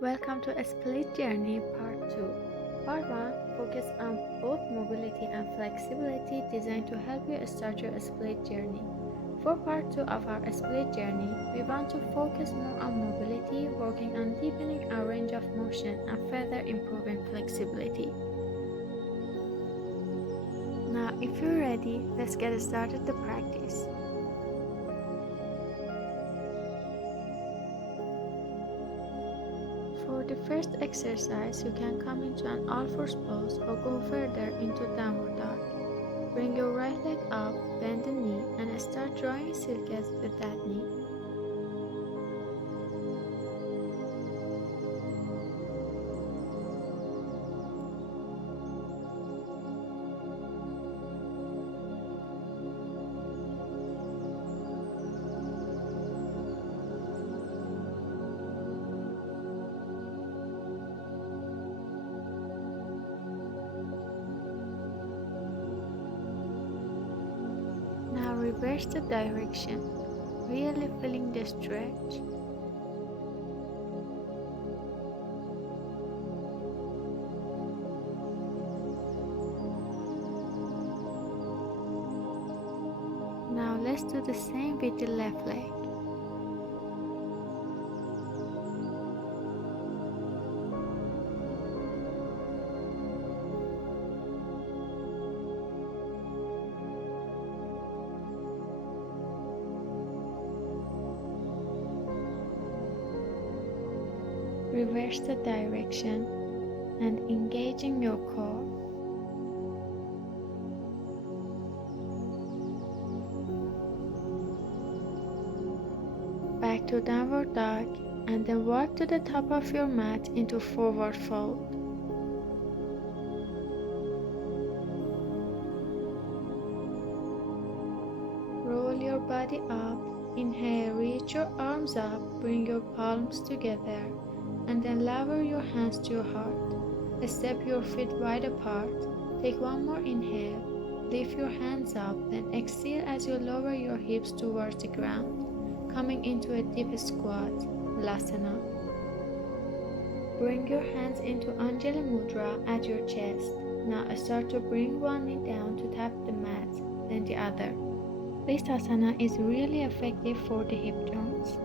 Welcome to a Split Journey Part 2. Part 1 focus on both mobility and flexibility designed to help you start your split journey. For Part 2 of our split journey, we want to focus more on mobility, working on deepening our range of motion and further improving flexibility. Now, if you're ready, let's get started to practice. For the first exercise, you can come into an all-fours pose or go further into downward dog. Bring your right leg up, bend the knee, and start drawing circles with that knee. Now reverse the direction, really feeling the stretch. Now let's do the same with the left leg. Reverse the direction and engaging your core. Back to downward dog and then walk to the top of your mat into forward fold. Roll your body up, inhale, reach your arms up, bring your palms together, and then lower your hands to your heart. Step your feet wide apart. Take one more inhale, lift your hands up, then exhale as you lower your hips towards the ground, coming into a deep squat, Lasana. Bring your hands into Anjali Mudra at your chest. Now start to bring one knee down to tap the mat, then the other. This asana is really effective for the hip joints.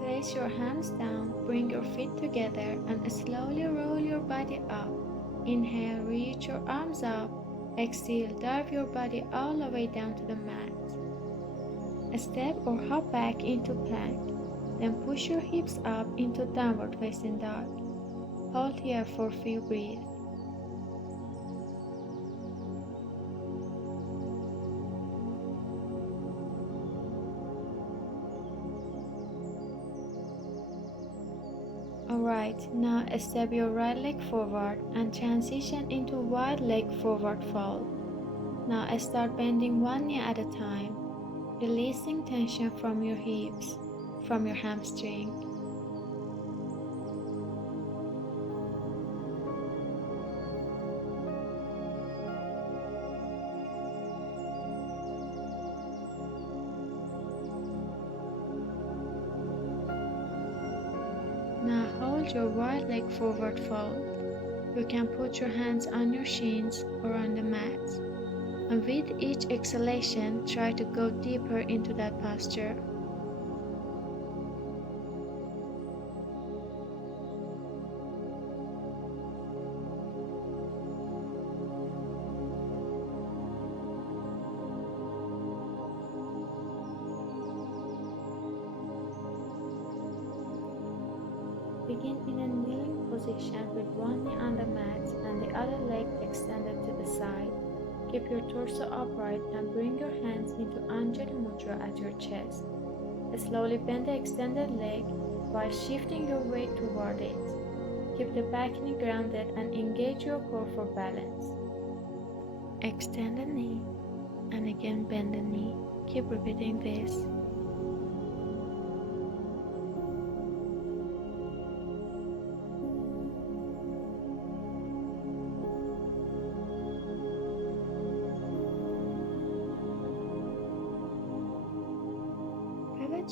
Place your hands down, bring your feet together and slowly roll your body up. Inhale, reach your arms up. Exhale, dive your body all the way down to the mat. Step or hop back into plank. Then push your hips up into downward facing dog. Hold here for a few breaths. Alright, now step your right leg forward and transition into wide leg forward fold. Now start bending one knee at a time, releasing tension from your hips, from your hamstring. Now hold your right leg forward fold. You can put your hands on your shins or on the mat. And with each exhalation, try to go deeper into that posture. Begin in a kneeling position with one knee on the mat and the other leg extended to the side. Keep your torso upright and bring your hands into Anjali Mudra at your chest. Slowly bend the extended leg while shifting your weight toward it. Keep the back knee grounded and engage your core for balance. Extend the knee and again bend the knee. Keep repeating this.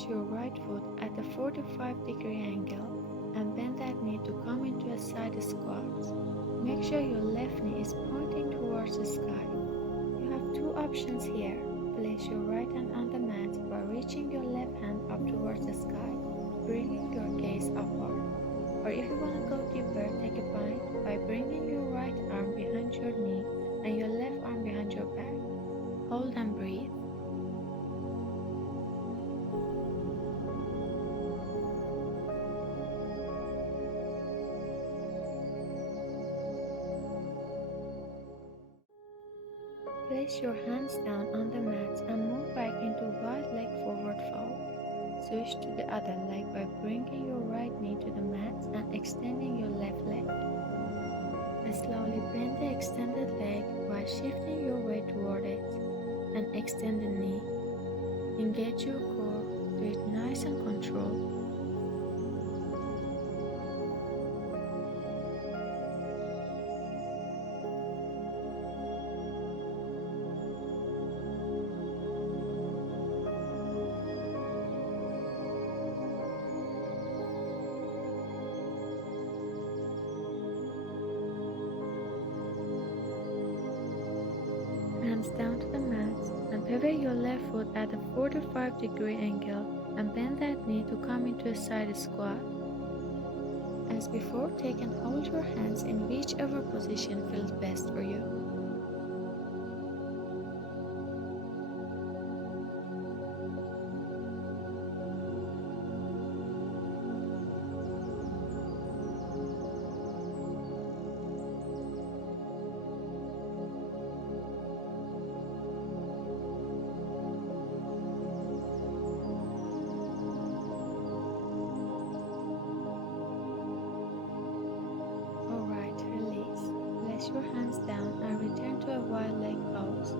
your right foot at a 45-degree angle and bend that knee to come into a side squat. Make sure your left knee is pointing towards the sky. You have two options here. Place your right hand on the mat by reaching your left hand up towards the sky, bringing your gaze upward. Or if you want to go deeper, take a bind by bringing your right arm behind your knee and your left arm behind your back. Hold and breathe. Place your hands down on the mat and move back into wide leg forward fold. Switch to the other leg by bringing your right knee to the mat and extending your left leg. And slowly bend the extended leg while shifting your weight toward it, and extend the knee. Engage your core, do it nice and controlled. Hands down to the mat and pivot your left foot at a 45-degree angle and bend that knee to come into a side squat. As before, take and hold your hands in whichever position feels best for you. Place your hands down and return to a wide leg pose.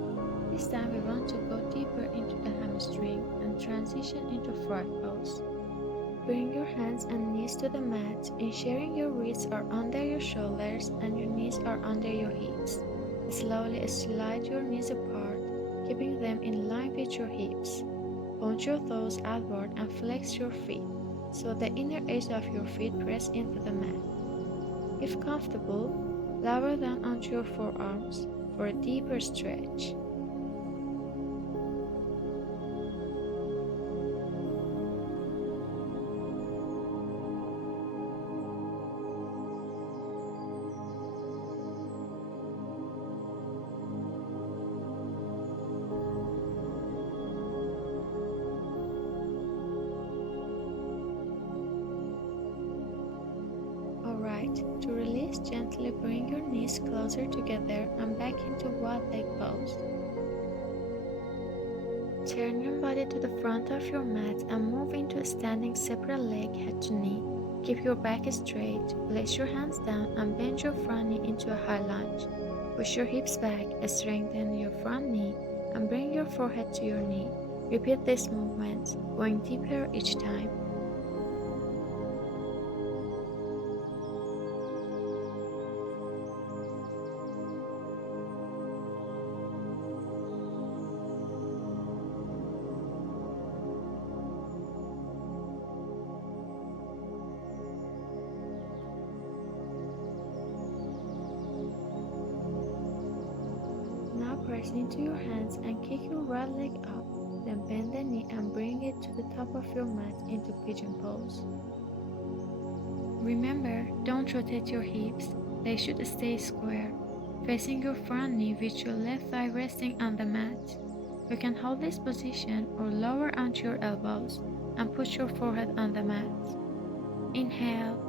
This time we want to go deeper into the hamstring and transition into front pose. Bring your hands and knees to the mat, ensuring your wrists are under your shoulders and your knees are under your hips. Slowly slide your knees apart, keeping them in line with your hips. Point your toes outward and flex your feet, so the inner edge of your feet press into the mat. If comfortable, lower down onto your forearms for a deeper stretch. To release, gently bring your knees closer together and back into wide leg pose. Turn your body to the front of your mat and move into a standing separate leg head to knee. Keep your back straight, place your hands down and bend your front knee into a high lunge. Push your hips back, strengthen your front knee and bring your forehead to your knee. Repeat this movement, going deeper each time. Press into your hands and kick your right leg up, then bend the knee and bring it to the top of your mat into pigeon pose. Remember, don't rotate your hips, they should stay square, facing your front knee with your left thigh resting on the mat. You can hold this position or lower onto your elbows and put your forehead on the mat. Inhale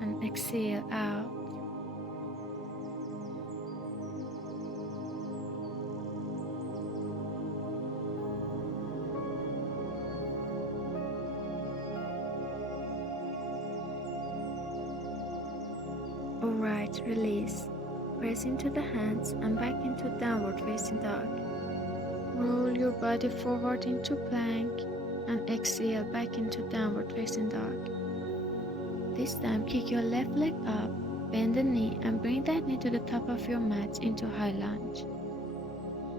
and exhale out. Alright, release. Press into the hands and back into downward facing dog. Roll your body forward into plank and exhale back into downward facing dog. This time kick your left leg up, bend the knee and bring that knee to the top of your mat into high lunge.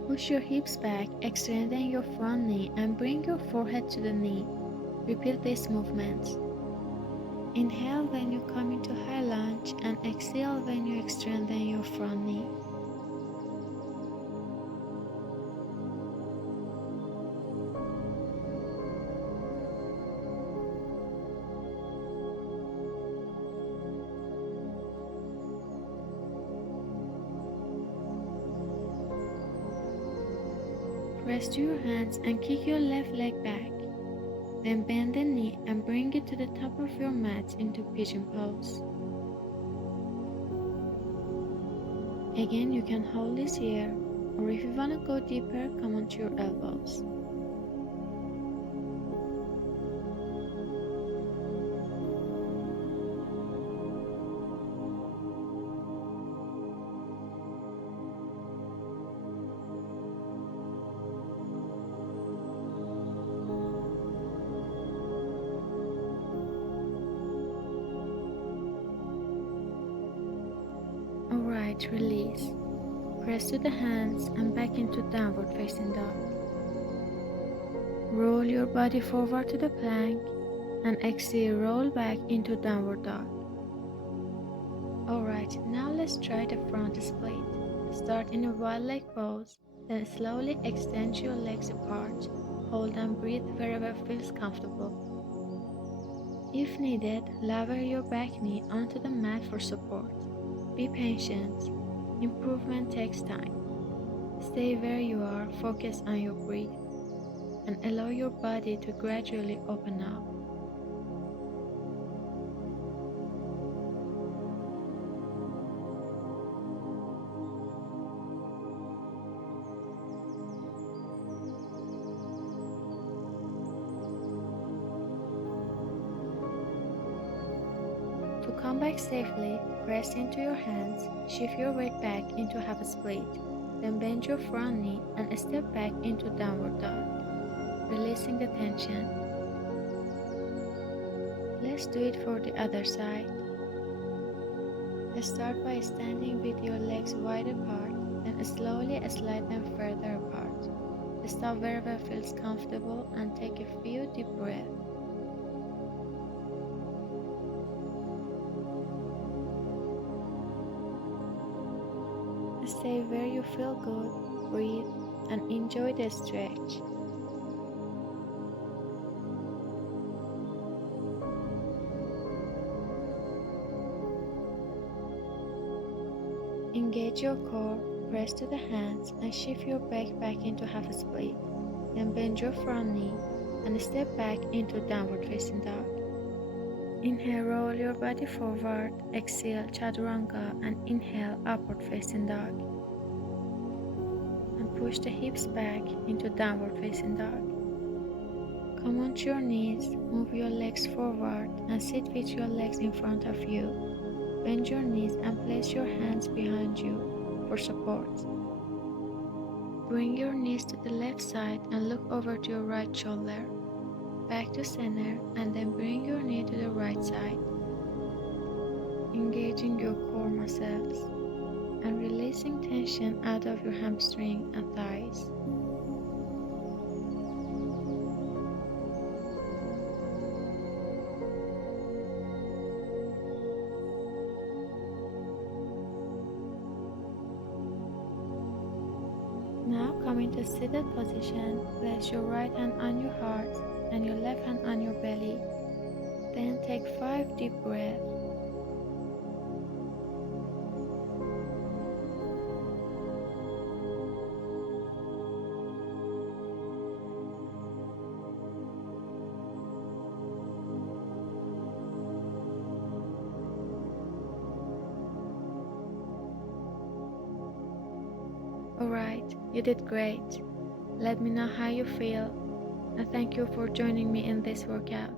Push your hips back, extending your front knee and bring your forehead to the knee. Repeat these movements. Inhale when you come into high lunge and exhale when you strengthen your front knee. Press to your hands and kick your left leg back. Then bend the knee and bring it to the top of your mat into pigeon pose. Again, you can hold this here, or if you want to go deeper, come onto your elbows. Alright, release. Press to the hands and back into downward facing dog. Roll your body forward to the plank and exhale, roll back into downward dog. Alright, now let's try the front split. Start in a wide leg pose, then slowly extend your legs apart. Hold and breathe wherever feels comfortable. If needed, lower your back knee onto the mat for support. Be patient. Improvement takes time. Stay where you are, focus on your breath, and allow your body to gradually open up. To come back safely, press into your hands, shift your weight back into half a split, then bend your front knee and step back into downward dog, releasing the tension. Let's do it for the other side. Start by standing with your legs wide apart, then slowly slide them further apart. Stop wherever feels comfortable and take a few deep breaths. Stay where you feel good, breathe, and enjoy the stretch. Engage your core, press to the hands, and shift your back into half a split. Then bend your front knee and step back into downward facing dog. Inhale, roll your body forward, exhale, chaturanga, and inhale, upward facing dog. And push the hips back into downward facing dog. Come onto your knees, move your legs forward, and sit with your legs in front of you. Bend your knees and place your hands behind you for support. Bring your knees to the left side and look over to your right shoulder. Back to center and then bring your knee to the right side. Engaging your core muscles and releasing tension out of your hamstring and thighs. Now come into seated position, place your right hand on your heart and your left hand on your belly. Then take 5 deep breaths. Alright, you did great. Let me know how you feel, and thank you for joining me in this workout.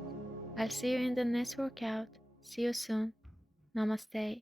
I'll see you in the next workout. See you soon. Namaste.